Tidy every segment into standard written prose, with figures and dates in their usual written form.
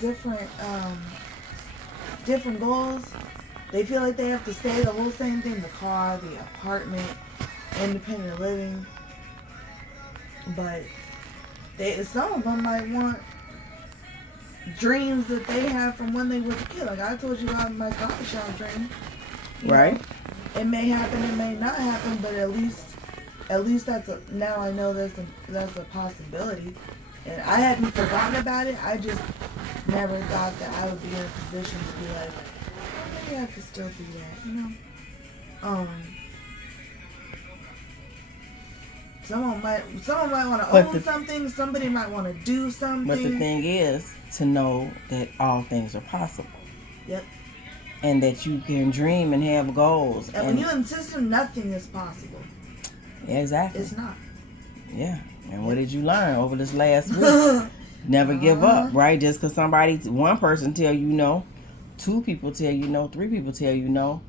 different goals. They feel like they have to stay the whole same thing: the car, the apartment, independent living. But some of them might want dreams that they have from when they was a kid. Like I told you about my coffee shop dream. Right. It may happen, it may not happen, but at least now I know that's a possibility. And I hadn't forgotten about it. I just never thought that I would be in a position to be like, oh, maybe I could still do that, Someone might want to own something. Somebody might want to do something. But the thing is to know that all things are possible. Yep. And that you can dream and have goals. And when you're in the system, nothing is possible. Yeah, exactly. It's not. Yeah. And what did you learn over this last week? Never give up, right? Just because one person tell you no, 2 people tell you no, 3 people tell you no.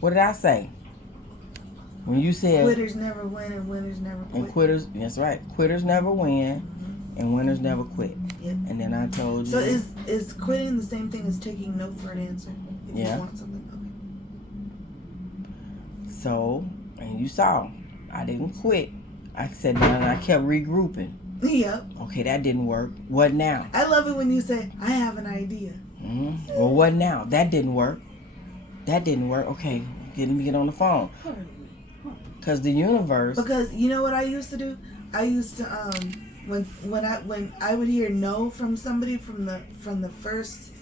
What did I say? When you said quitters never win and winners never quit. And quitters, that's right. Quitters never win, and winners never quit. Yep. And then I told you. So is quitting the same thing as taking no for an answer? If you want something, okay. So, and you saw, I didn't quit. I said down and I kept regrouping. Yep. Okay, that didn't work. What now? I love it when you say, I have an idea. Mm-hmm. Well, what now? That didn't work. That didn't work. Okay, let me get on the phone. Because the universe. Because you know what I used to do? I used to when I would hear no from somebody from the first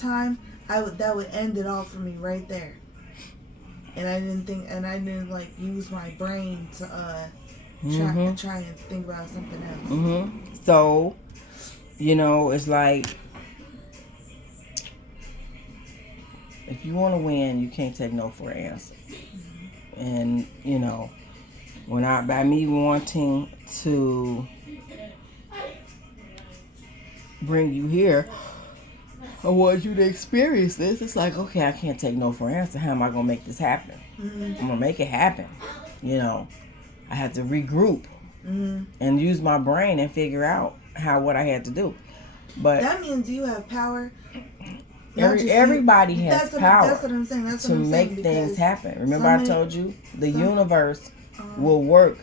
time, that would end it all for me right there. And I didn't like use my brain to try and think about something else. Mm-hmm. So, it's like if you want to win, you can't take no for an answer. And, by me wanting to bring you here, I want you to experience this. It's like, okay, I can't take no for an answer. How am I going to make this happen? Mm-hmm. I'm going to make it happen. I had to regroup and use my brain and figure out what I had to do. But that means you have power. Everybody has power. That's what I'm saying. To make things happen. Remember I told you the universe will work.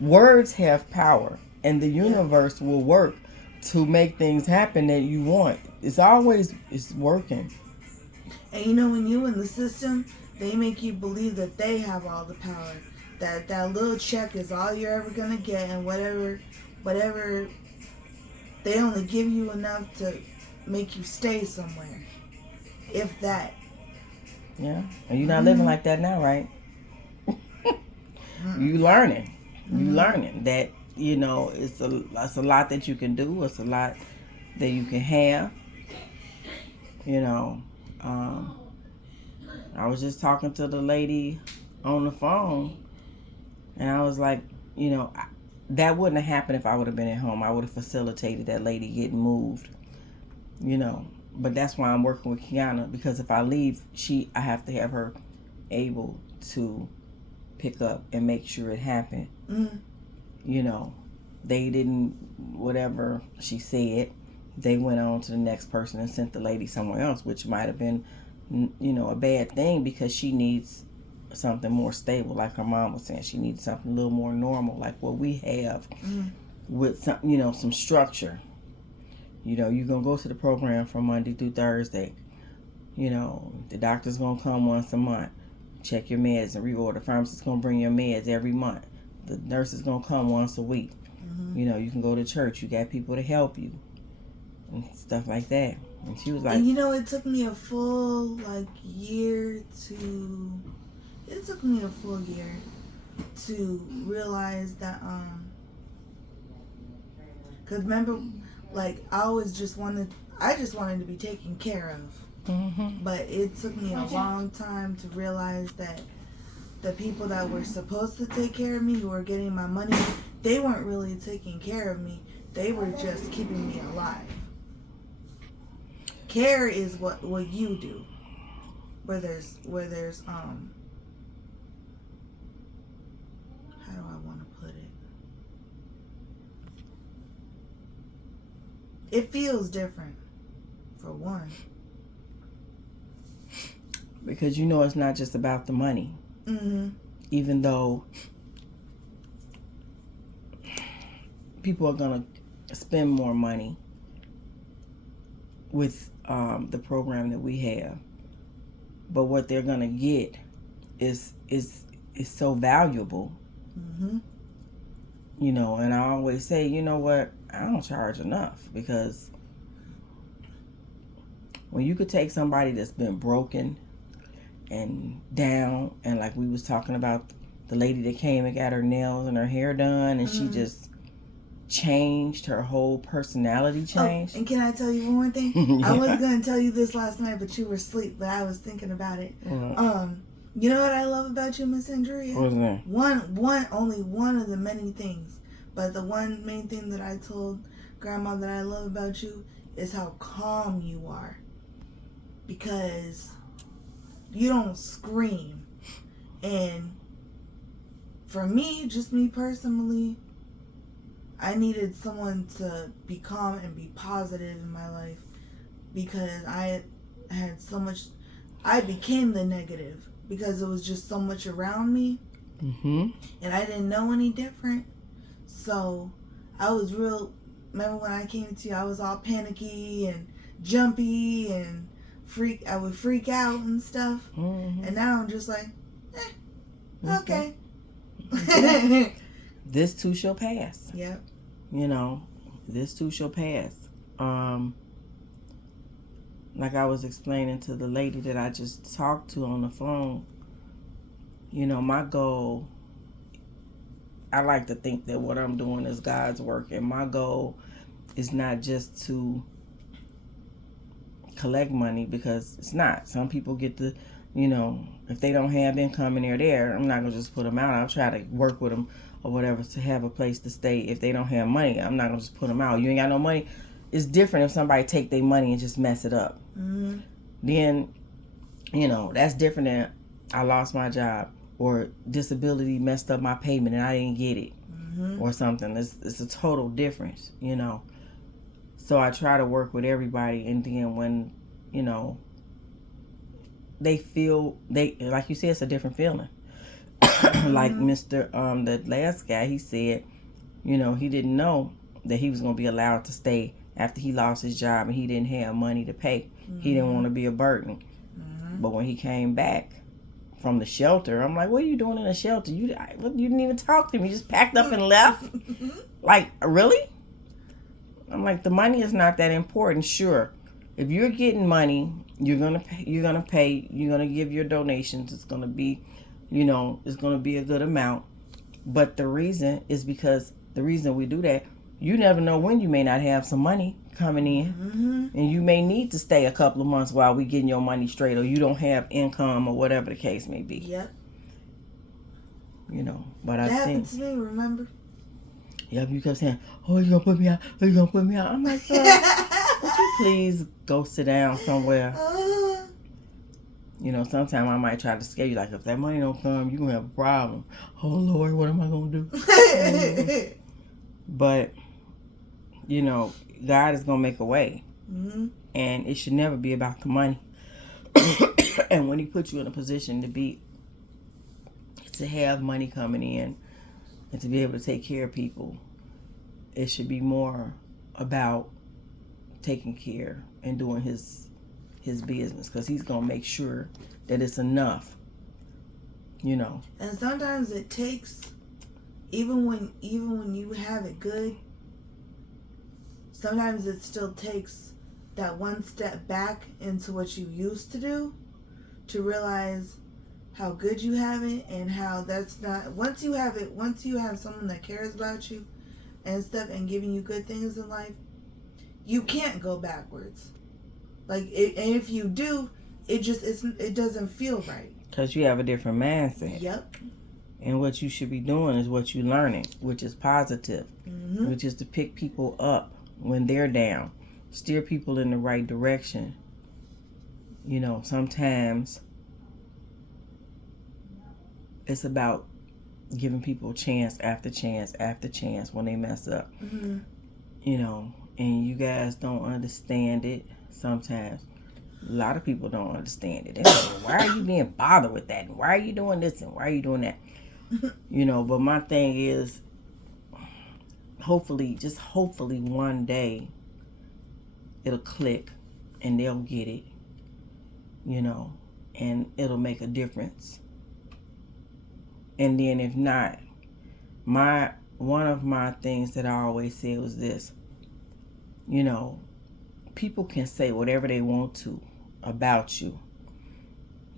Words have power, and the universe will work to make things happen that you want. It's working. And when you in the system, they make you believe that they have all the power. That little check is all you're ever gonna get, and whatever they only give you enough to make you stay somewhere. If that. Yeah. And you're not living like that now, right? You learning. You learning that, it's a lot that you can do. It's a lot that you can have. I was just talking to the lady on the phone, and I was like, that wouldn't have happened if I would have been at home. I would have facilitated that lady getting moved, But that's why I'm working with Kiana, because if I leave, I have to have her able to pick up and make sure it happened. They didn't, whatever she said, they went on to the next person and sent the lady somewhere else, which might have been, a bad thing, because she needs something more stable. Like her mom was saying, she needs something a little more normal, like what we have with some, some structure. You're going to go to the program from Monday through Thursday. The doctor's going to come once a month, check your meds and reorder. The pharmacist's going to bring your meds every month. The nurse is going to come once a week. You can go to church. You got people to help you and stuff like that. And she was like... And it took me a full, year to realize that, because remember, I just wanted to be taken care of. But it took me a long time to realize that the people that were supposed to take care of me, who were getting my money, they weren't really taking care of me. They were just keeping me alive. Care is what you do. Where there's how do I want to put it? It feels different. for one. Because you know it's not just about the money. Mm-hmm. Even though people are going to spend more money with the program that we have. But what they're going to get is so valuable. Mm-hmm. You know, and I always say, you know what, I don't charge enough, because when you could take somebody that's been broken and down, and like we was talking about the lady that came and got her nails and her hair done, and she just changed, her whole personality changed. Oh, and can I tell you one more thing? Yeah. I wasn't going to tell you this last night, but you were asleep, but I was thinking about it. You know what I love about you, Miss Andrea? What's that? Only one of the many things, but the one main thing that I told Grandma that I love about you is how calm you are, because you don't scream. And for me, just me personally, I needed someone to be calm and be positive in my life, because I had so much. I became the negative because it was just so much around me, and I didn't know any different. So I was real. Remember when I came to you, I was all panicky and jumpy and I would freak out and stuff. And now I'm just like, okay. This too shall pass. Yep. You know, this too shall pass. Like I was explaining to the lady that I just talked to on the phone, you know, my goal, I like to think that what I'm doing is God's work, and my goal is not just to collect money, because it's not. Some people get the, you know, if they don't have income and they're there, I'm not going to just put them out. I'll try to work with them or whatever to have a place to stay. If they don't have money, I'm not going to just put them out. You ain't got no money. It's different if somebody take their money and just mess it up. Then, you know, that's different than I lost my job, or disability messed up my payment and I didn't get it, or something. It's a total difference, you know. So I try to work with everybody, and then when, you know, they like you said, it's a different feeling. Like Mr. The last guy, he said, you know, he didn't know that he was going to be allowed to stay after he lost his job and he didn't have money to pay. He didn't want to be a burden. But when he came back from the shelter, I'm like, what are you doing in a shelter? You didn't even talk to me. You just packed up and left? Like, really? I'm like, the money is not that important. Sure, if you're getting money, you're gonna give your donations. It's gonna be, you know, it's gonna be a good amount. But the reason is because the reason we do that, you never know when you may not have some money coming in, and you may need to stay a couple of months while we getting your money straight, or you don't have income, or whatever the case may be. Yep. You know, but that I think happened to me. Remember? Yep, you kept saying, oh, you gonna put me out? Oh, you gonna put me out? I'm like, would you please go sit down somewhere? You know, sometimes I might try to scare you, like, if that money don't come, you gonna have a problem. Oh, Lord, what am I gonna do? But, you know, God is gonna make a way. And it should never be about the money. And when he puts you in a position to have money coming in, and to be able to take care of people, it should be more about taking care and doing his business, because he's gonna make sure that it's enough, you know. And sometimes it takes, even when you have it good, sometimes it still takes that one step back into what you used to do to realize how good you have it, and how that's not, once you have someone that cares about you and stuff and giving you good things in life, you can't go backwards. Like, and if you do, it doesn't feel right. Because you have a different mindset. Yep. And what you should be doing is what you're learning, which is positive, which is to pick people up when they're down, steer people in the right direction. You know, sometimes it's about giving people chance after chance after chance when they mess up. You know, and you guys don't understand it. sometimes. A lot of people don't understand it. They say, why are you being bothered with that? And why are you doing this? And why are you doing that? But my thing is, hopefully one day it'll click and they'll get it, and it'll make a difference. And then if not, one of my things that I always said was this, people can say whatever they want to about you.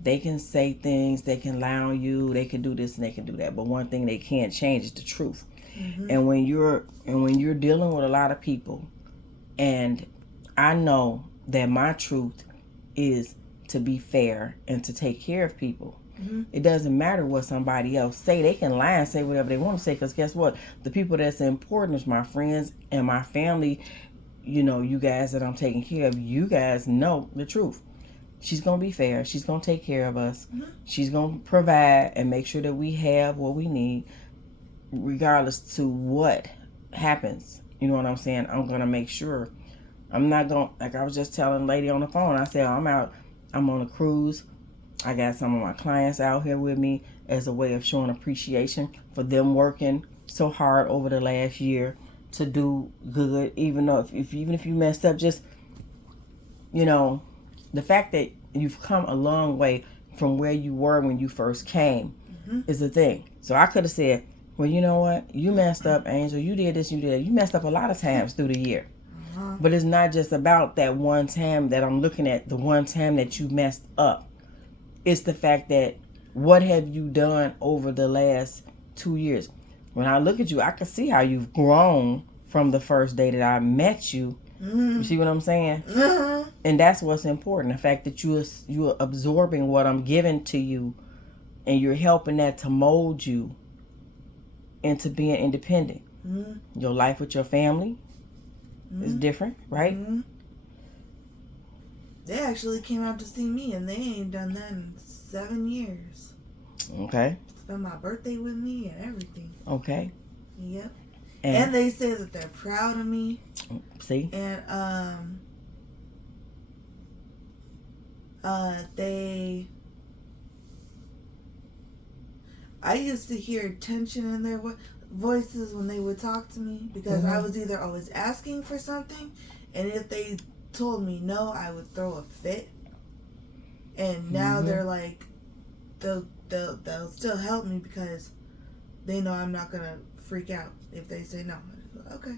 They can say things, they can lie on you, they can do this and they can do that. But one thing they can't change is the truth. Mm-hmm. And when you're dealing with a lot of people, and I know that my truth is to be fair and to take care of people. Mm-hmm. It doesn't matter what somebody else say. They can lie and say whatever they want to say, because guess what? The people that's important is my friends and my family. You guys that I'm taking care of, you guys know the truth. She's going to be fair. She's going to take care of us. Mm-hmm. She's going to provide and make sure that we have what we need, regardless to what happens. You know what I'm saying? I'm going to make sure. I'm not going to, like I was just telling a lady on the phone, I said, I'm on a cruise. I got some of my clients out here with me as a way of showing appreciation for them working so hard over the last year to do good. Even though even if you messed up, just, the fact that you've come a long way from where you were when you first came is the thing. So I could have said, well, you know what? You messed up, Angel. You did this, you did that. You messed up a lot of times through the year. Uh-huh. But it's not just about that one time that I'm looking at, the one time that you messed up. It's the fact that what have you done over the last 2 years? When I look at you, I can see how you've grown from the first day that I met you. Mm-hmm. You see what I'm saying? Mm-hmm. And that's what's important. The fact that you're absorbing what I'm giving to you, and you're helping that to mold you into being independent. Mm-hmm. Your life with your family is different, right? Mm-hmm. They actually came out to see me, and they ain't done that in 7 years. Okay. Spent my birthday with me and everything. Okay. Yep. And they say that they're proud of me. See? And I used to hear tension in their voices when they would talk to me, because I was either always asking for something, and if they told me no, I would throw a fit. And now they're like, they'll still help me because they know I'm not gonna freak out if they say no. Okay.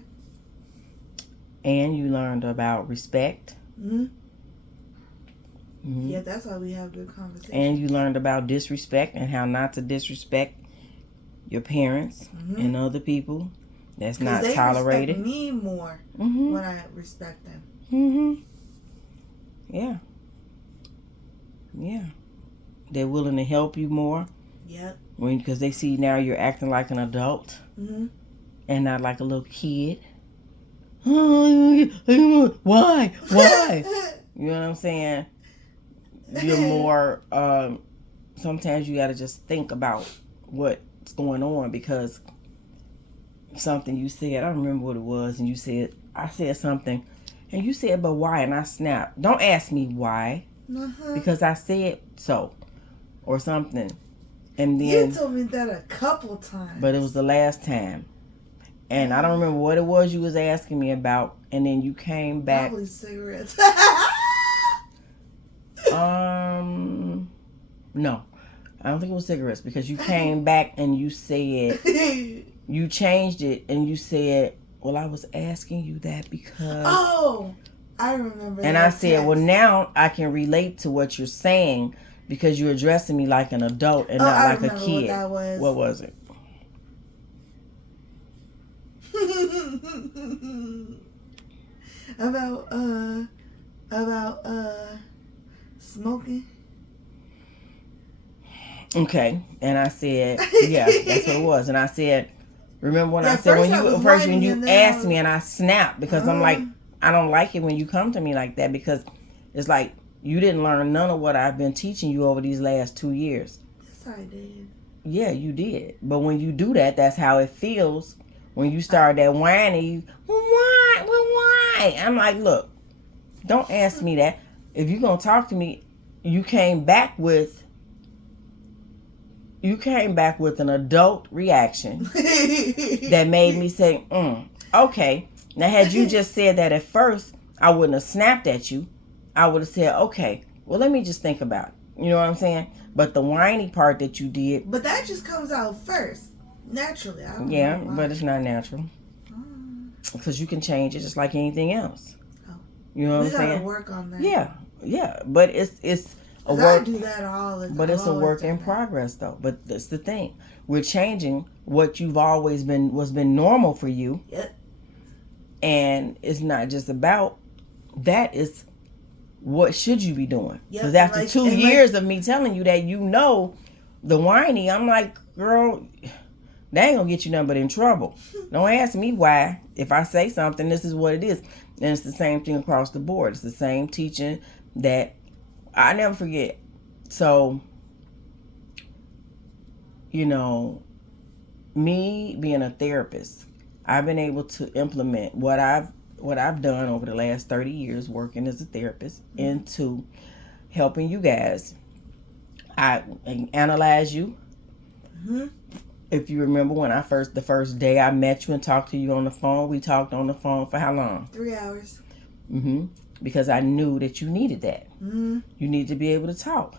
And you learned about respect. Mm-hmm. Mm-hmm. Yeah, that's why we have good conversation. And you learned about disrespect and how not to disrespect your parents and other people. That's not tolerated. They respect me more when I respect them. Mm-hmm. Yeah. Yeah. They're willing to help you more. Yep. Because they see now you're acting like an adult and not like a little kid. Why? You know what I'm saying? You're more, sometimes you got to just think about what's going on, because something you said, I don't remember what it was, and I said something, and you said, but why? And I snapped. Don't ask me why, because I said so, or something. And then you told me that a couple times. But it was the last time. And I don't remember what it was you was asking me about, and then you came back. Probably cigarettes. No. I don't think it was cigarettes, because you came back and you said, you changed it, and you said, well, I was asking you that because... Oh, I remember that. And I said, well, now I can relate to what you're saying, because you're addressing me like an adult and not like a kid. What that was. What was it? about smoking. Okay, and I said, yeah, that's what it was. And I said, remember when I said when you asked me, and I snapped, because I'm like, I don't like it when you come to me like that, because it's like you didn't learn none of what I've been teaching you over these last 2 years. Yes, I did. Yeah, you did. But when you do that, that's how it feels. When you start that whining, why? I'm like, look, Don't ask me that. If you're going to talk to me, you came back with an adult reaction that made me say, okay. Now, had you just said that at first, I wouldn't have snapped at you. I would have said, okay, well, let me just think about it. You know what I'm saying? But the whiny part that you did. But that just comes out first, naturally. I don't Yeah, know why. but it's not natural. Because you can change it just like anything else. Oh. You know what I'm saying? We gotta work on that. Yeah. But it's a work. I do that all the time. But it's a work in progress, though. But that's the thing. We're changing what you've always been, what's been normal for you. Yep. And it's not just about that. It's what should you be doing? Because Yep, after 2 years of me telling you that, you know, the whiny, I'm like, girl, that ain't gonna get you nothing but in trouble. Don't ask me why. If I say something, this is what it is. And it's the same thing across the board. It's the same teaching that I never forget. So, you know, me being a therapist, I've been able to implement what I've done over the last 30 years working as a therapist into helping you guys. I analyze you. Mm-hmm. If you remember when the first day I met you and talked to you on the phone, we talked on the phone for how long? 3 hours. Because I knew that you needed that. Mm-hmm. You need to be able to talk.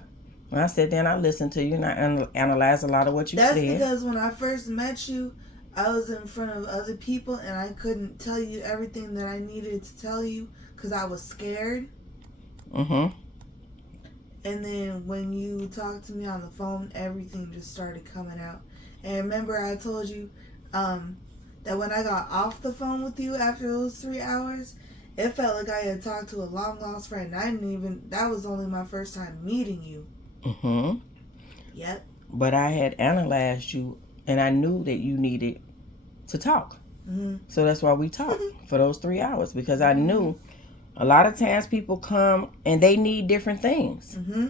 When I sat there and I listened to you and I analyzed a lot of what you said. That's because when I first met you, I was in front of other people and I couldn't tell you everything that I needed to tell you because I was scared. Mm-hmm. And then when you talked to me on the phone, everything just started coming out. And remember I told you that when I got off the phone with you after those 3 hours, it felt like I had talked to a long lost friend. That was only my first time meeting you. Mm-hmm. Yep. But I had analyzed you and I knew that you needed to talk. Mm-hmm. So that's why we talked for those 3 hours, because I knew a lot of times people come and they need different things. Mm-hmm.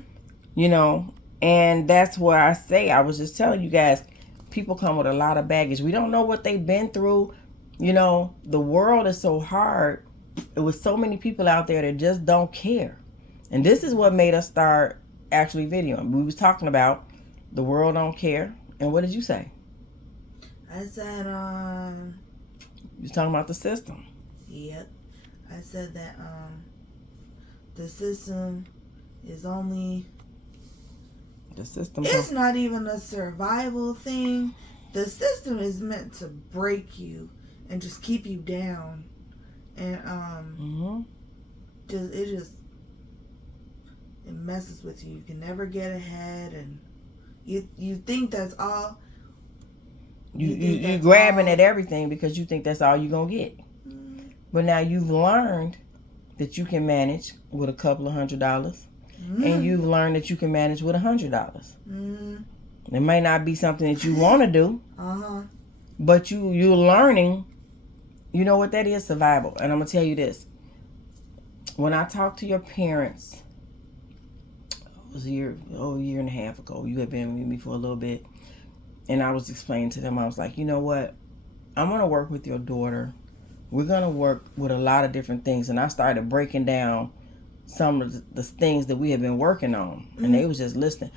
You know, and that's where I say, I was just telling you guys, people come with a lot of baggage. We don't know what they've been through. You know, the world is so hard. It was so many people out there that just don't care. And this is what made us start actually videoing. We was talking about the world don't care. And what did you say? I said, You was talking about the system. Yep. I said that, the system is only... The system... It's not even a survival thing. The system is meant to break you and just keep you down. And, it messes with you. You can never get ahead, and you think that's all... You grabbing at everything because you think that's all you're going to get. Mm-hmm. But now you've learned that you can manage with a couple of $100. Mm-hmm. And you've learned that you can manage with $100. Mm-hmm. It may not be something that you want to do. Uh-huh. But you're learning. You know what that is? Survival. And I'm going to tell you this. When I talked to your parents, it was a year and a half ago. You had been with me for a little bit. And I was explaining to them, I was like, you know what? I'm going to work with your daughter. We're going to work with a lot of different things. And I started breaking down some of the things that we have been working on. And they was just listening.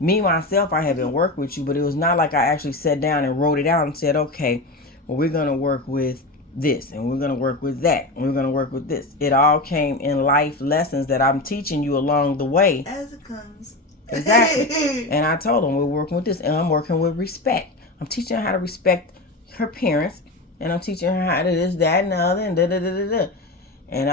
Me, myself, I had been working with you, but it was not like I actually sat down and wrote it out and said, okay, well, we're going to work with this, and we're going to work with that, and we're going to work with this. It all came in life lessons that I'm teaching you along the way. As it comes. Exactly. And I told them we're working with this, and I'm working with respect. I'm teaching her how to respect her parents, and I'm teaching her how to this, that, and the other, and da-da-da-da-da. And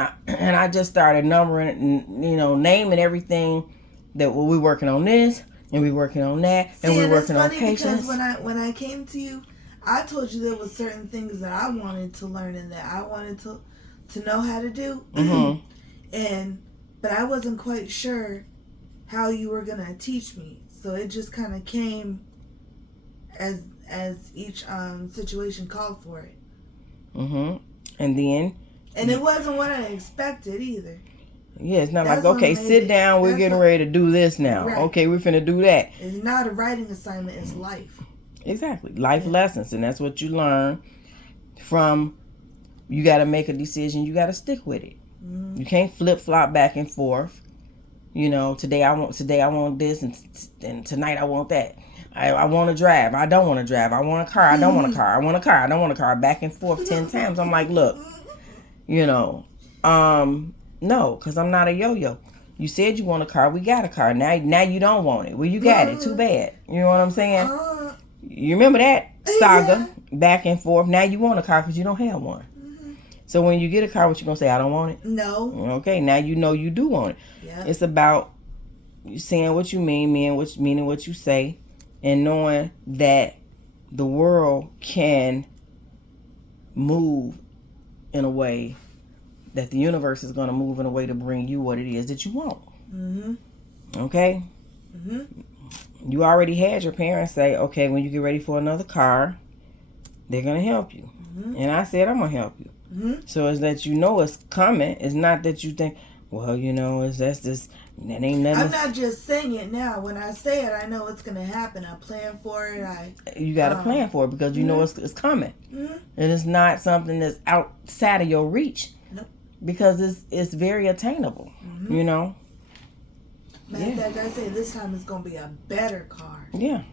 I just started numbering, naming everything that we're working on this, and we're working on that, and we're working on patience. Because when I came to you, I told you there was certain things that I wanted to learn and that I wanted to know how to do. Mm-hmm. But I wasn't quite sure how you were gonna teach me. So it just kind of came as each situation called for it. Mm-hmm. And it wasn't what I expected either. Yeah, it's not like, okay, sit down, we're getting ready to do this now. Right. Okay, we're finna do that. It's not a writing assignment, it's life. Exactly. Life lessons. And that's what you learn from. You got to make a decision. You got to stick with it. You can't flip flop back and forth. You know, today I want this, and tonight I want that. I want to drive. I don't want to drive. I want a car. I don't want a car. I want a car. I don't want a car. Back and forth 10 times. I'm like, look, you know, no, because I'm not a yo-yo. You said you want a car. We got a car. Now you don't want it. Well, you got it. Too bad. You know what I'm saying? You remember that saga? Back and forth. Now you want a car because you don't have one. So when you get a car, what you gonna say? I don't want it. No. Okay. Now you know you do want it. Yeah. It's about you saying what you mean, meaning what you say, and knowing that the world can move in a way that the universe is going to move in a way to bring you what it is that you want. Okay? You already had your parents say, okay, when you get ready for another car, they're going to help you. And I said, I'm going to help you. So it's that you know it's coming. It's not that you think, well, you know, that ain't nothing. I'm not just saying it now. When I say it, I know it's going to happen. I plan for it. You got to plan for it because you know it's coming. And it's not something that's outside of your reach. Nope. Because it's very attainable, you know. Matter of fact, I say this time it's going to be a better car. Yeah.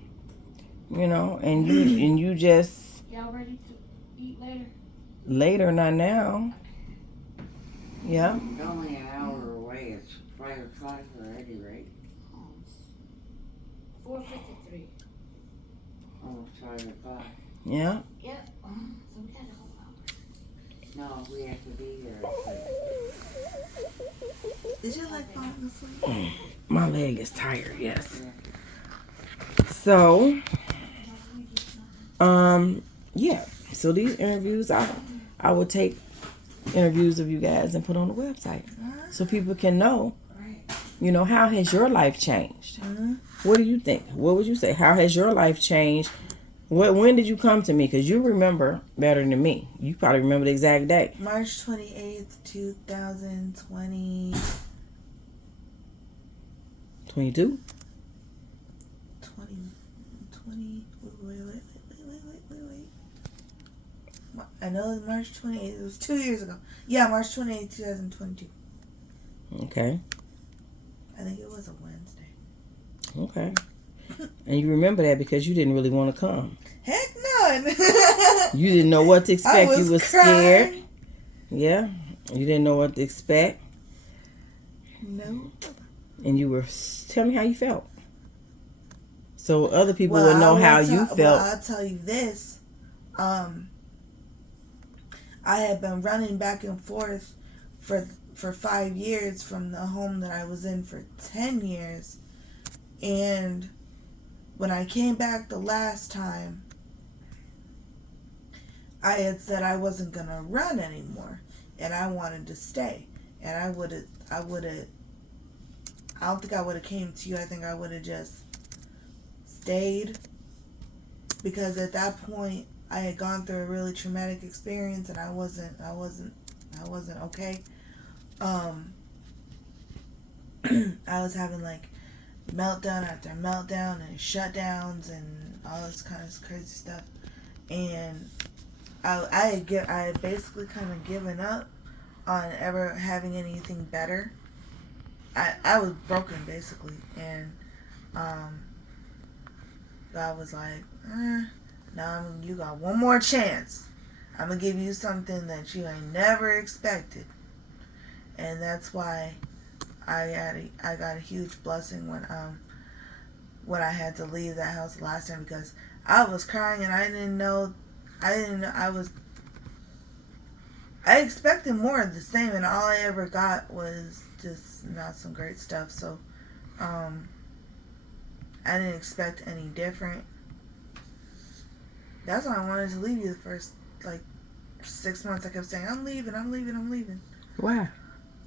You know, and you just... Y'all ready to eat later? Later, not now. Yeah. It's only an hour away. It's 5 o'clock already, right? 4:53. Almost 5 o'clock. Yeah. Yep. So we got a whole hour. No, we have to be here at 6. Did you like falling asleep? My leg is tired, yes. So, yeah. So these interviews, I would take interviews of you guys and put on the website so people can know, you know, how has your life changed? What do you think? What would you say? How has your life changed? When did you come to me? Because you remember better than me. You probably remember the exact date. March 28th, 2020. 22? 20. Wait. I know it's March 28th. It was 2 years ago. Yeah, March 28th, 2022. Okay. I think it was a Wednesday. Okay. And you remember that because you didn't really want to come. Heck none. You didn't know what to expect. You was crying. scared. Yeah. You didn't know what to expect. No. And you were... Tell me how you felt. So other people would know how you felt. Well, I'll tell you this. I had been running back and forth for 5 years from the home that I was in for 10 years. And when I came back the last time, I had said I wasn't going to run anymore. And I wanted to stay. And I don't think I would have came to you. I think I would have just stayed. Because at that point, I had gone through a really traumatic experience and I wasn't okay. I was having like meltdown after meltdown and shutdowns and all this kind of crazy stuff. And I had basically kind of given up on ever having anything better. I was broken basically, and God was like, now you got one more chance. I'm gonna give you something that you ain't never expected. And that's why I got a huge blessing when I had to leave that house last time, because I was crying and I expected more of the same, and all I ever got was just not some great stuff. So I didn't expect any different. That's why I wanted to leave you the first 6 months. I kept saying, I'm leaving. Why?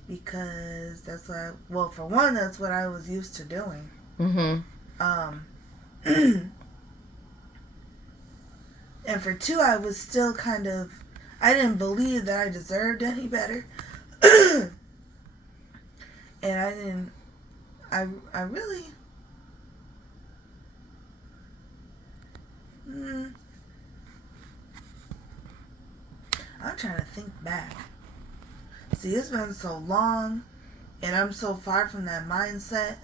Because that's what for one, that's what I was used to doing. And for two, I was still I didn't believe that I deserved any better. And I really, I'm trying to think back. See, it's been so long, and I'm so far from that mindset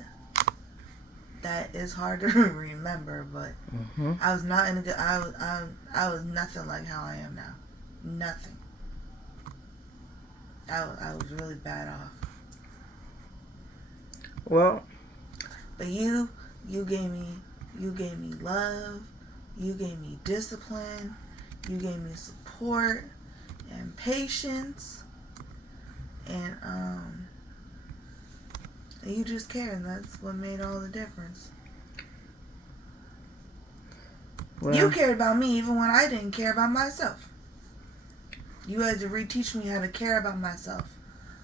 that it's hard to remember. But Mm-hmm. I was not in a good. I was nothing like how I am now. Nothing. I was really bad off. Well, But you gave me love. You gave me discipline. You gave me support and patience. And you just cared, and that's what made all the difference. well, You cared about me even when I didn't care about myself. You had to reteach me how to care about myself.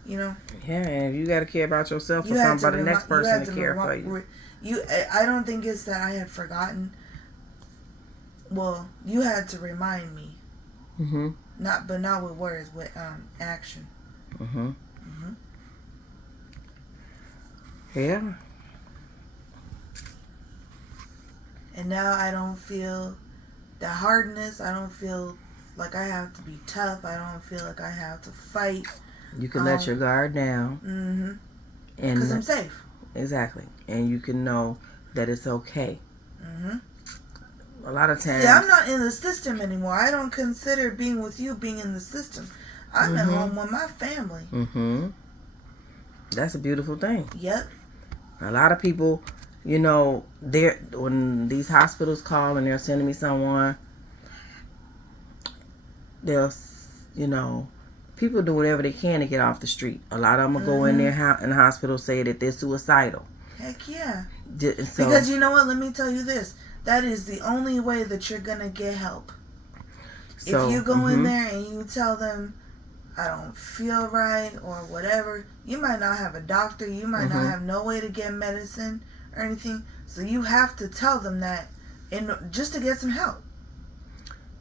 You know? yeah, and if you got to care about yourself for You had somebody, to the next you person had to to care remi- for you. I don't think it's that I had forgotten. Well, you had to remind me. Mm-hmm. Not with words, with action. Mm-hmm. Mm-hmm. Yeah. And now I don't feel the hardness. I don't feel like I have to be tough. I don't feel like I have to fight. You can let your guard down. Mm-hmm. And Because I'm safe. Exactly. And you can know that it's okay. Mm-hmm. A lot of times. See, I'm not in the system anymore. I don't consider being with you being in the system. I'm at home with my family. Mm-hmm. That's a beautiful thing. Yep. A lot of people, you know, when these hospitals call and they're sending me someone, they'll, you know, people do whatever they can to get off the street. A lot of them will go in there in the hospital, say that they're suicidal. Heck yeah. So, Because you know what? Let me tell you this. That is the only way that you're going to get help. so, If you go in there and you tell them, I don't feel right or whatever, you might not have a doctor. You might not have no way to get medicine or anything. So you have to tell them that just to get some help.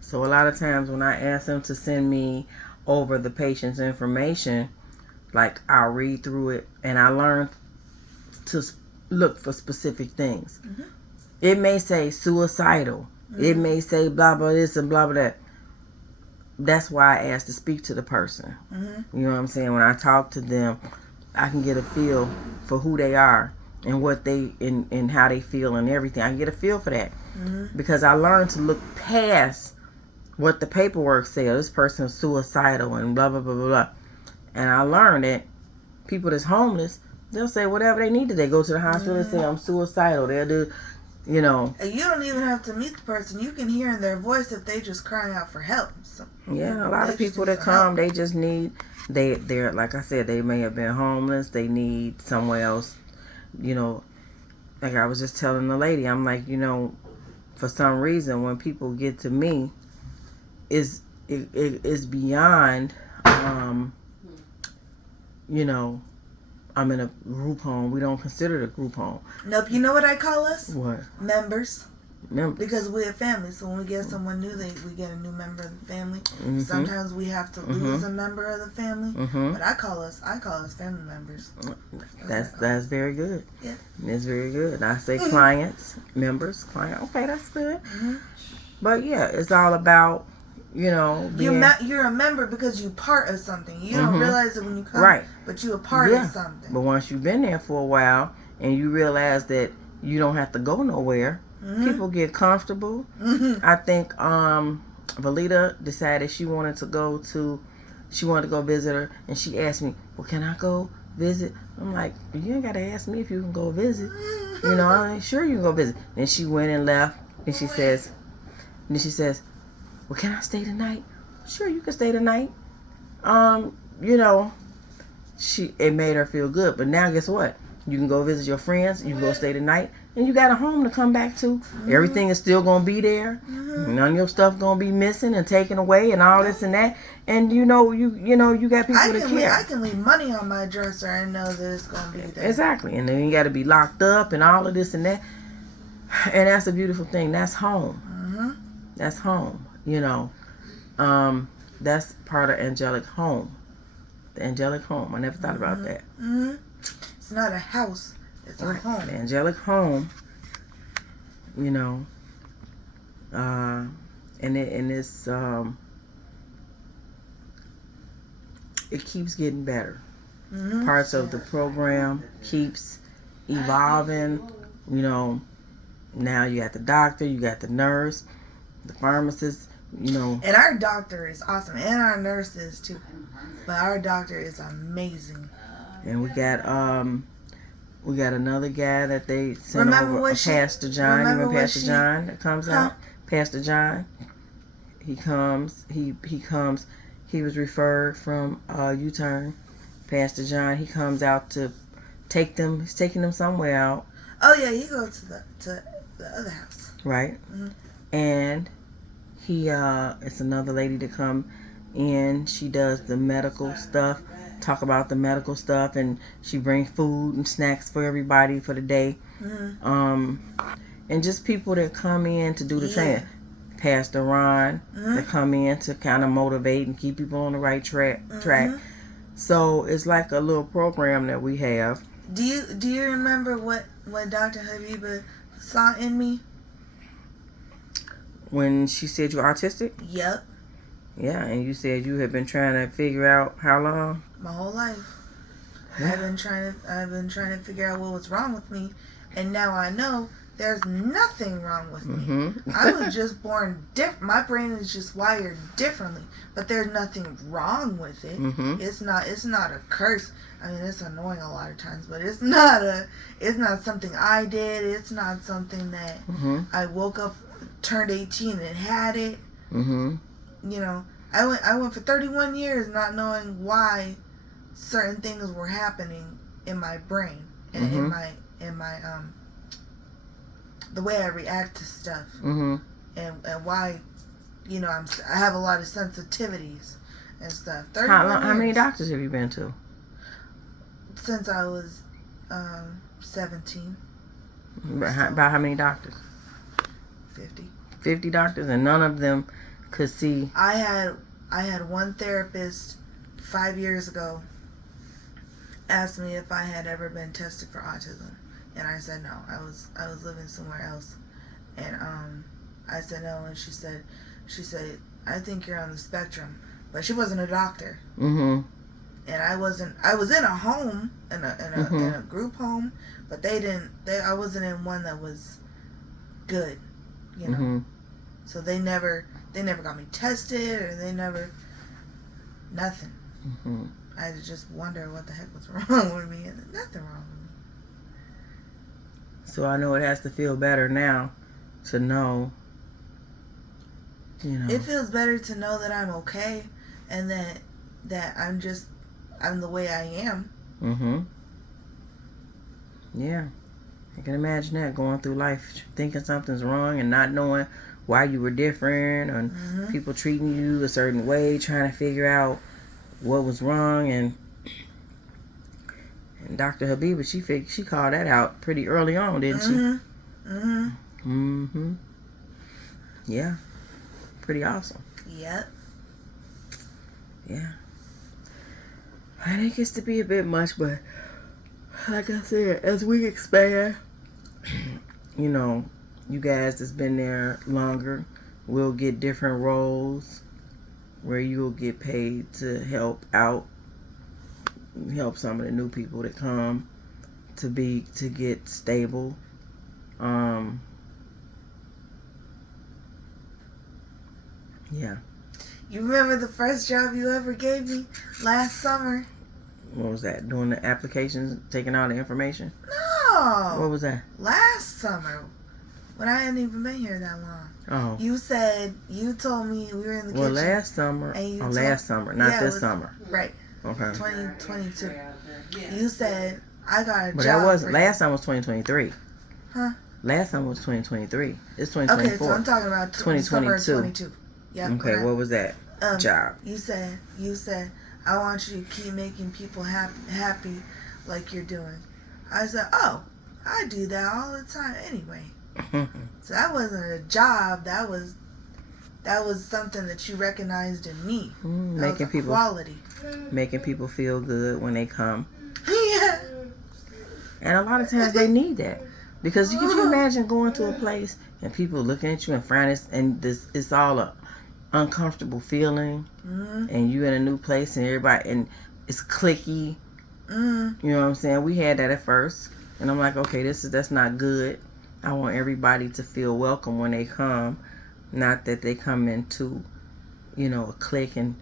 So a lot of times when I ask them to send me over the patient's information, like I'll read through it and I learn to look for specific things. Mm-hmm. It may say suicidal. Mm-hmm. It may say blah blah this and blah blah that. That's why I ask to speak to the person. Mm-hmm. You know what I'm saying? When I talk to them, I can get a feel for who they are and what they and how they feel and everything. I can get a feel for that because I learned to look past what the paperwork says. This person is suicidal and blah blah blah blah blah. And I learned that people that's homeless, they'll say whatever they need to. They go to the hospital and say I'm suicidal. They'll do, you know. You don't even have to meet the person. You can hear in their voice if they just crying out for help. So, yeah, a lot of people that come, they just need, they're like I said, they may have been homeless. They need somewhere else, you know. Like I was just telling the lady, I'm like, you know, for some reason when people get to me, it's beyond, you know, I'm in a group home. We don't consider it a group home. Nope. You know what I call us? What? Members. Members. Because we're a family. So when we get someone new, we get a new member of the family. Mm-hmm. Sometimes we have to lose a member of the family. Mm-hmm. But I call us family members. That's very good. Yeah. It's very good. I say clients, members, client. Okay, that's good. Mm-hmm. But yeah, it's all about, you know, being, you're a member because you're part of something. You don't realize it when you come, right? But you're a part of something. But once you've been there for a while and you realize that you don't have to go nowhere, people get comfortable. I think Valita decided she wanted to go visit her, and she asked me, "Well, can I go visit?" I'm like, "You ain't gotta ask me if you can go visit. You know, I'm sure you can go visit." Then she went and left, and she says, "Well, can I stay tonight?" "Sure, you can stay tonight." You know, it made her feel good. But now guess what? You can go visit your friends, you can go stay tonight, and you got a home to come back to. Everything is still gonna be there. None of your stuff gonna be missing and taken away and all this and that. And you know you got people to care. I can leave money on my dresser and know that it's gonna be there. Exactly. And then you gotta be locked up and all of this and that. And that's a beautiful thing. That's home. That's home. You know. That's part of angelic home. The angelic home. I never thought about that. It's not a house. It's a home. The angelic home. You know. And it's it keeps getting better. Mhm. Parts of the program keeps evolving. You know, now you got the doctor, you got the nurse, the pharmacist. You know, And our doctor is awesome, and our nurse is too. But our doctor is amazing. and we got another guy that they sent Remember over, what she- Pastor John. remember Even what Pastor she- John that comes Huh? out. Pastor John. He comes. He comes. He was referred from U-Turn. Pastor John. He comes out to take them. He's taking them somewhere out, Oh yeah, he goes to the other house. right? Mhm. And he it's another lady to come in. She does the medical stuff. Talk about the medical stuff, and she brings food and snacks for everybody for the day. Mhm. And just people that come in to do the Yeah. training. Pastor Ron Mhm. that come in to kind of motivate and keep people on the right track. Mhm. So it's like a little program that we have. Do you remember what Dr. Habiba saw in me? When she said you're autistic, Yep, yeah, and you said you have been trying to figure out how long. my whole life. Yeah. I've been trying to figure out what was wrong with me, and now I know there's nothing wrong with me. Mm-hmm. I was just born different. My brain is just wired differently, but there's nothing wrong with it. Mm-hmm. It's not a curse. I mean, it's annoying a lot of times, but it's not something I did. It's not something that Mm-hmm. I woke up, turned 18 and had it. Mm-hmm. You know, I went for 31 years not knowing why certain things were happening in my brain and in my the way I react to stuff, Mm-hmm. and why, you know, I have a lot of sensitivities and stuff. How many years doctors have you been to? since I was 17, About how many doctors? 50. 50 doctors, and none of them could see. I had one therapist 5 years ago asked me if I had ever been tested for autism, and I said no. I was living somewhere else, and I said no, and she said I think you're on the spectrum, but she wasn't a doctor, Mm-hmm. and I wasn't. I was in a home in a group home, but I wasn't in one that was good, you know. Mm-hmm. So they never got me tested, or nothing. Mm-hmm. I just wonder what the heck was wrong with me, and there's nothing wrong with me. So I know it has to feel better now to know, you know. It feels better to know that I'm okay, and that I'm the way I am. Mm-hmm. Yeah. I can imagine that, going through life thinking something's wrong and not knowing why you were different, and Mhm. people treating you a certain way, trying to figure out what was wrong. And Dr. Habiba, she called that out pretty early on, didn't she? Mm-hmm. Mm-hmm. Mm-hmm. Yeah. Pretty awesome. Yep. Yeah. I think it gets to be a bit much, but like I said, as we expand, you know, you guys that's been there longer will get different roles where you'll get paid to help some of the new people that come to get stable. Yeah. You remember the first job you ever gave me last summer? What was that? Doing the applications, taking all the information? No. What was that? Last summer, when I hadn't even been here that long. Oh. You told me we were in the Well, kitchen. last summer. And you Last summer, not Yeah, it this was- summer. Right. Okay. 2022. You said I got a But job. that was for- last time was 2023. Huh? Last time was 2023. It's Okay, 2024. so I'm talking about 2022. Summer of 22. Yeah. Okay, what was that job? You said I want you to keep making people happy like you're doing. I said, oh, I do that all the time anyway. So that wasn't a job. That was something that you recognized in me. That Making was a people quality. making people feel good when they come. Yeah. And a lot of times they need that. Because could you imagine going to a place and people looking at you and frowning, and it's all uncomfortable feeling, and you in a new place and everybody and it's cliquey. You know what I'm saying? We had that at first, and I'm like, okay, that's not good. I want everybody to feel welcome when they come, not that they come into, a clique and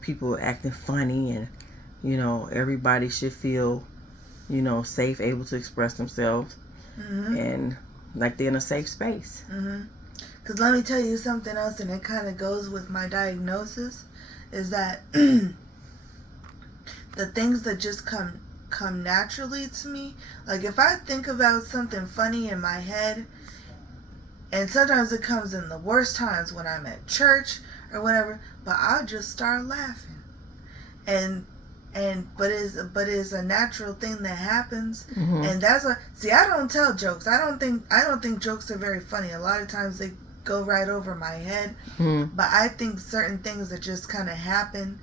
people acting funny, and everybody should feel, safe, able to express themselves, and like they're in a safe space. Because let me tell you something else, and it kind of goes with my diagnosis, is that the things that just come naturally to me, like if I think about something funny in my head, and sometimes it comes in the worst times when I'm at church or whatever, but I'll just start laughing, but it's a natural thing that happens, and that's why. See, I don't tell jokes. I don't think jokes are very funny. A lot of times they go right over my head, but I think certain things that just kind of happen,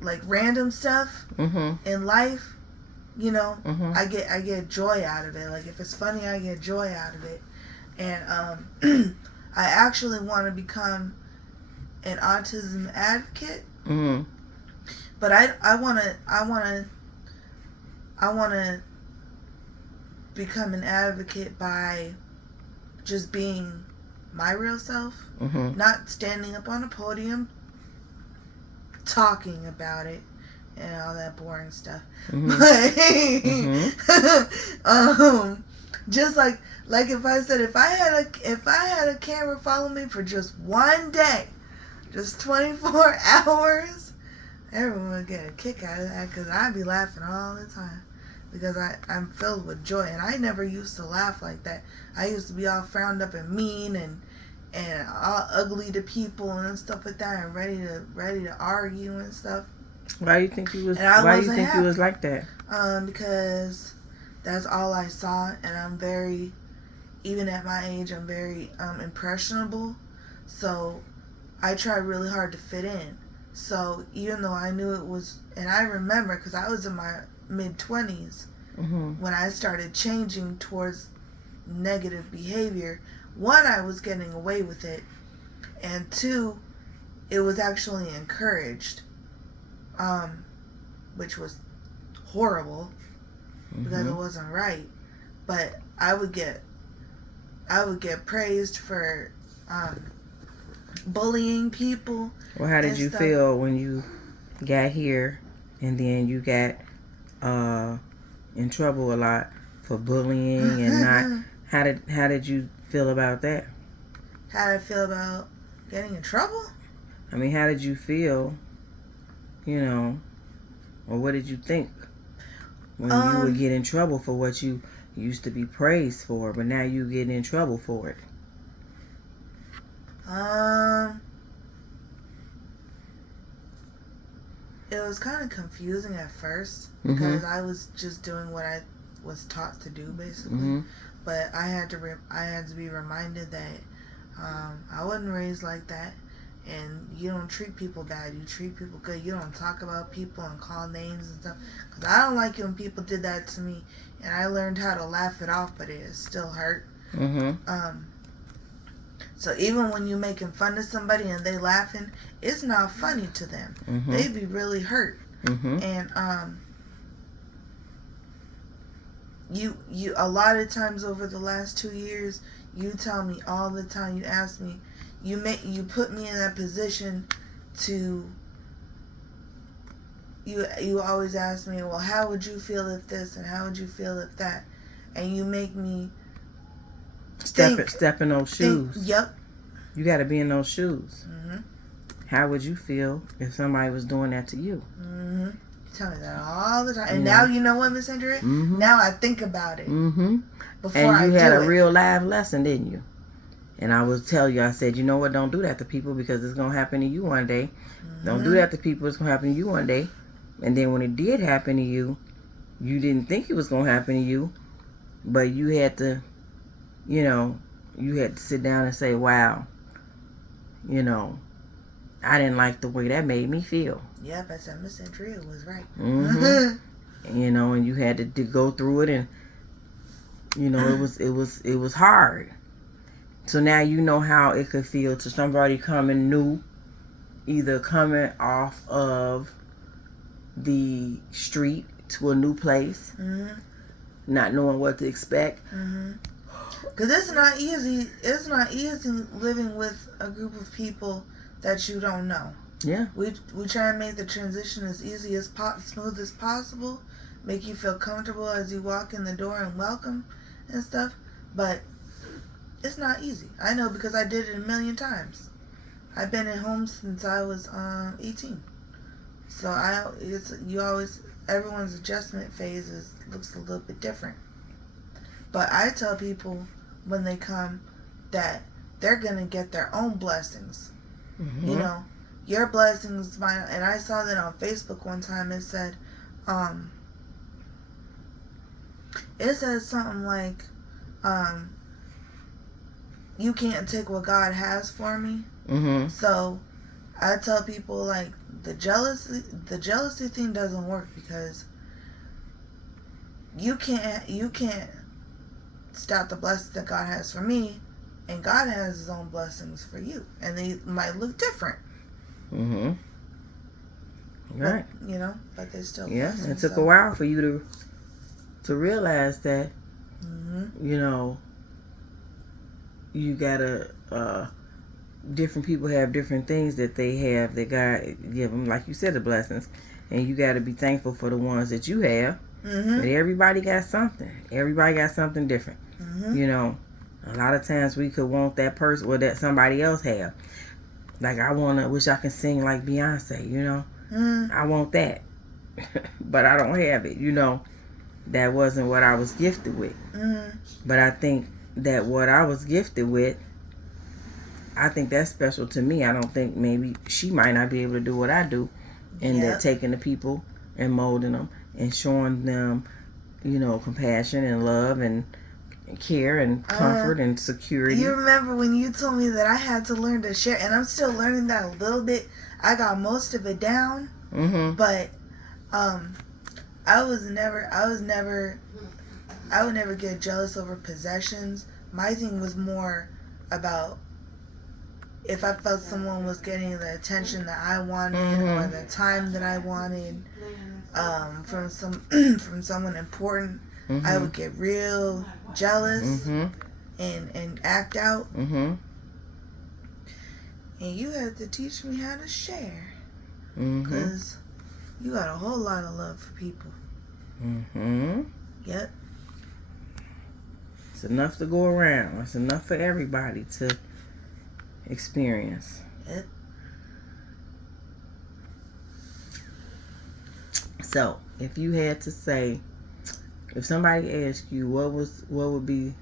like random stuff in life, I get joy out of it. Like if it's funny, I get joy out of it, and I actually want to become an autism advocate. But I wanna become an advocate by just being my real self, not standing up on a podium talking about it and all that boring stuff. But just like if I said if I had a camera follow me for just one day, just 24 hours. Everyone would get a kick out of that because I'd be laughing all the time because I'm filled with joy, and I never used to laugh like that. I used to be all frowned up and mean and all ugly to people and stuff like that, and ready to argue and stuff. Why do you think you was? Why do you think you was like that? Because that's all I saw, and I'm very, even at my age, I'm very impressionable. So I tried really hard to fit in. So even though I knew it was, and I remember because I was in my mid-20s when I started changing towards negative behavior. One, I was getting away with it, and two, it was actually encouraged, which was horrible because it wasn't right. But I would get praised for bullying people. Well, how did you feel when you got here and then you got in trouble a lot for bullying and not? How did you feel about that? How did I feel about getting in trouble? I mean, how did you feel? Or what did you think when you would get in trouble for what you used to be praised for, but now you get in trouble for it? It was kind of confusing at first because I was just doing what I was taught to do, basically. But I had to be reminded that I wasn't raised like that, and you don't treat people bad. You treat people good. You don't talk about people and call names and stuff. Because I don't like it when people did that to me, and I learned how to laugh it off, but it still hurt. So even when you're making fun of somebody and they laughing, it's not funny to them. They be really hurt. And you a lot of times over the last 2 years, you tell me all the time, you ask me, you put me in that position to, you always ask me, well, how would you feel if this and how would you feel if that? And you make me step in those shoes. Yep. You got to be in those shoes. How would you feel if somebody was doing that to you? You tell me that all the time. And now you know what, Miss Andrea? Now I think about it. Before and you had a real live lesson, didn't you? And I would tell you, I said, you know what, don't do that to people because it's going to happen to you one day. Don't do that to people, it's going to happen to you one day. And then when it did happen to you, you didn't think it was going to happen to you, but you had to, you had to sit down and say, wow, I didn't like the way that made me feel. Yep, I said Miss Andrea was right. And you had to go through it, and it was hard. So now you know how it could feel to somebody coming new either coming off of the street to a new place, not knowing what to expect. Because it's not easy. It's not easy living with a group of people that you don't know. Yeah. We try and make the transition as easy as smooth as possible, make you feel comfortable as you walk in the door and welcome and stuff. But it's not easy. I know because I did it a million times. I've been at home since I was 18. So everyone's adjustment phase looks a little bit different. But I tell people when they come that they're gonna get their own blessings. You know, your blessings might. And I saw that on Facebook one time. It said something like, you can't take what God has for me. So I tell people, like, the jealousy thing doesn't work because you can't stop the blessings that God has for me, and God has his own blessings for you, and they might look different. Right. But, but they still blessings. It took a while for you to realize that you gotta different people have different things that they have that God give them, like you said, the blessings, and you gotta be thankful for the ones that you have. But everybody got something. Everybody got something different. A lot of times we could want that person or that somebody else have. Like, wish I can sing like Beyonce, I want that. But I don't have it, That wasn't what I was gifted with. But I think that what I was gifted with, I think that's special to me. I don't think maybe she might not be able to do what I do. And that taking the people and molding them and showing them, compassion and love and care and comfort and security. You remember when you told me that I had to learn to share, and I'm still learning that a little bit. I got most of it down, but I would never get jealous over possessions. My thing was more about if I felt someone was getting the attention that I wanted or the time that I wanted from someone important, I would get real jealous and act out. And you had to teach me how to share, because you got a whole lot of love for people. Yep. It's enough to go around. It's enough for everybody to experience. Yep. So, if you had to say, if somebody asked you what would be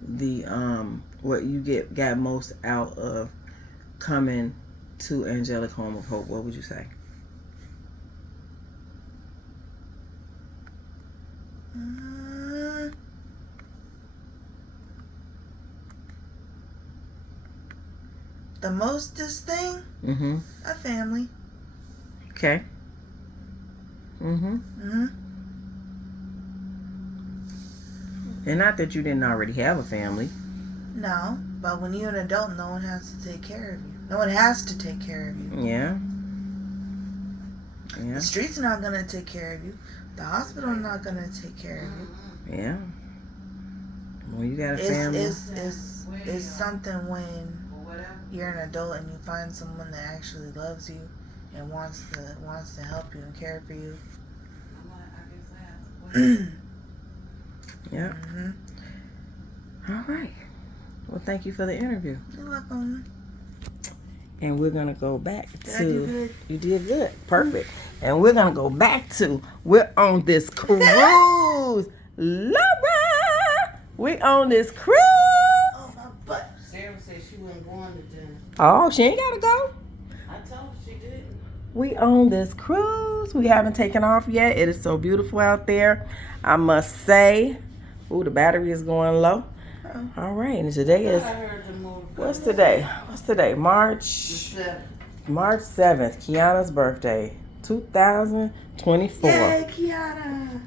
the what you got most out of coming to Angelic Home of Hope, what would you say? The mostest thing? A family. Okay. And not that you didn't already have a family. No, but when you're an adult, no one has to take care of you. No one has to take care of you. Yeah. The street's not going to take care of you. The hospital's not going to take care of you. Yeah. Well, you got a family. It's something when you're an adult and you find someone that actually loves you and wants to help you and care for you. Yeah. All right. Well, thank you for the interview. You're welcome. And we're going to go back Did I do good? You did good. Perfect. And we're going to go back to, we're on this cruise. Laura! We're on this cruise. Oh, my butt. Sarah said she wasn't going to dinner. Oh, she ain't got to go. I told her she did. We on this cruise. We haven't taken off yet. It is so beautiful out there. I must say, the battery is going low. All right, and today is, what's today? March 7th, Kiana's birthday, 2024. Yay, Kiana.